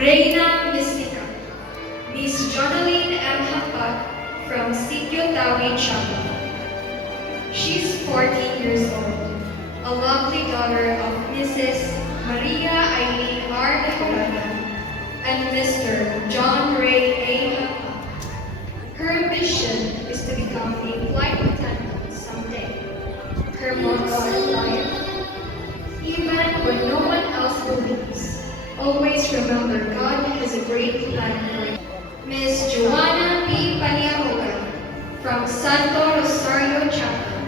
Reina Mystica, Miss Jonaline M. Hapat from Sitio Tawi, Chapel. She's 14 years old, a lovely daughter of Mrs. Maria Eileen R. Decorada and Mr. John Ray A. Hapat. Her ambition is to become a flight attendant someday. Her motto in life, even when no one else believes, always remember God has a great plan for you. Miss Joanna P. Paniamogan from Santo Rosario Chapel.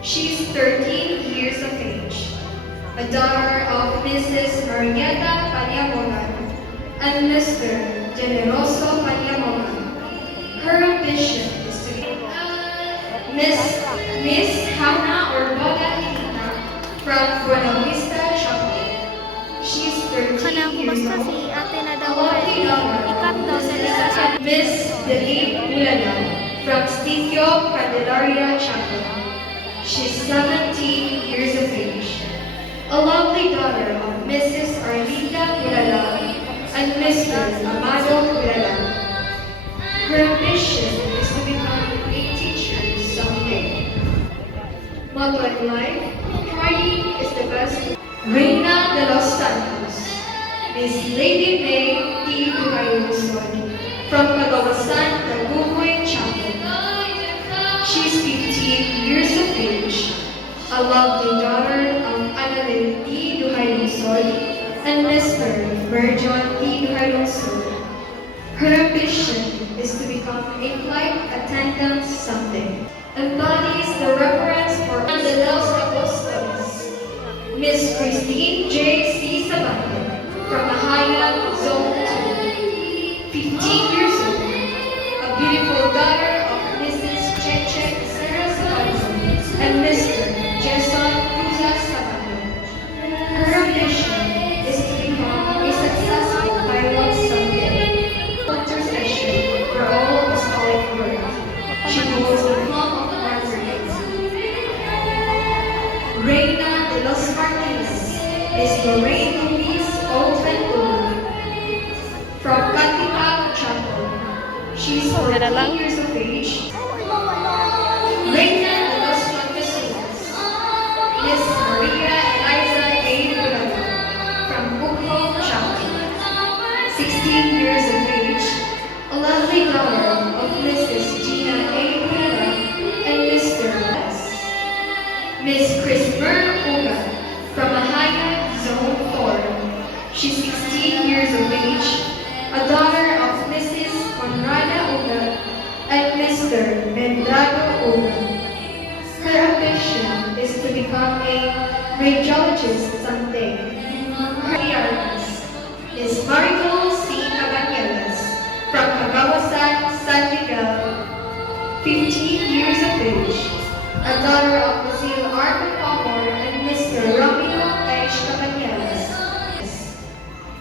She's 13 years of age, a daughter of Mrs. Marieta Paniamogan and Mr. Generoso Paniamogan. Her ambition is to be Miss Hannah Orboga Hilina from Buena Vista Chapel. She's 13 years old. A lovely daughter. Miss Delete Ulala from Sitio Candelaria Chapel. She's 17 years of age. A lovely daughter of Mrs. Arlinda Ulala and Mr. Amado Ulala. Her ambition is to become a teacher someday. Motto in life, trying is the best. Reina de los Santos, Miss Lady May T. Ducayuson from Cagawasan, Taguboy Chapel. She's 15 years of age, a lovely daughter of Annalyn T. Ducayuson and Mr. Virgin T. Ducayuson. Her ambition is to become a flight attendant someday. Embodies the reverence for the Los Apostles. Miss Christine J. C. Sabante from Mahaya Zone 2, 15 years old, a beautiful daughter of Mrs. Cheche Sarah Sabante and Mr. Jason Cruzas Sabante. Her ambition is to become a successful pilot someday. Winter session for all is calling work. She holds the palm of martyrs. Reina de los Martins is Lorraine Luis Olfentul from Katipa Chapel. She's 14 years of age. Reina de los Confesores, Miss Maria Eliza A. Burala from Bukol Chapel. 16 years of age, a lovely daughter of Mrs. Gina A. Burala and Mr. Les. Miss Christopher Uga from Mahaya Zone 4. She's 16 years of age, a daughter of Mrs. Conrada Uga and Mr. Mendrado Uga. Her ambition is to become a radiologist someday. Her parents is Maricol C. Cabañelas from Cagawasan, San Miguel, 15 years of age, a daughter of Basil R. Palmer and Mr. Romeo H. Cabañelas.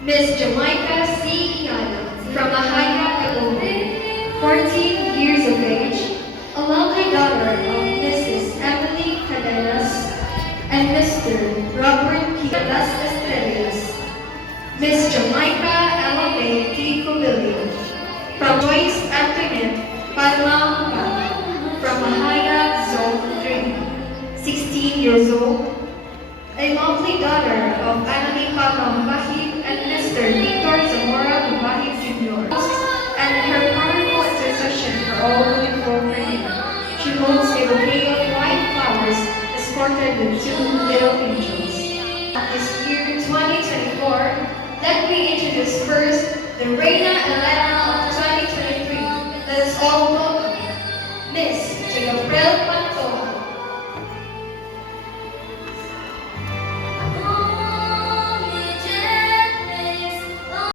Miss Jamaica C. Iana from Mahaya, Tagumpay, 14 years of age, a lovely daughter of Mrs. Emily Cadenas and Mr. Robert P. Las Estrellas. Miss Jamaica Ella May T. Cobilio from Joyce Antoinette Padlampa from Mahaya Zone 3, 16 years old, a lovely daughter of Annalie Padlambahib and Mr. Victor Zamora Mubahib Jr. and her powerful intercession for all who implore her name. She holds a bouquet of white flowers escorted with 2 little angels. This year 2024, let me introduce first the Reina Elena of 2023. Let us all welcome Miss Gabrielle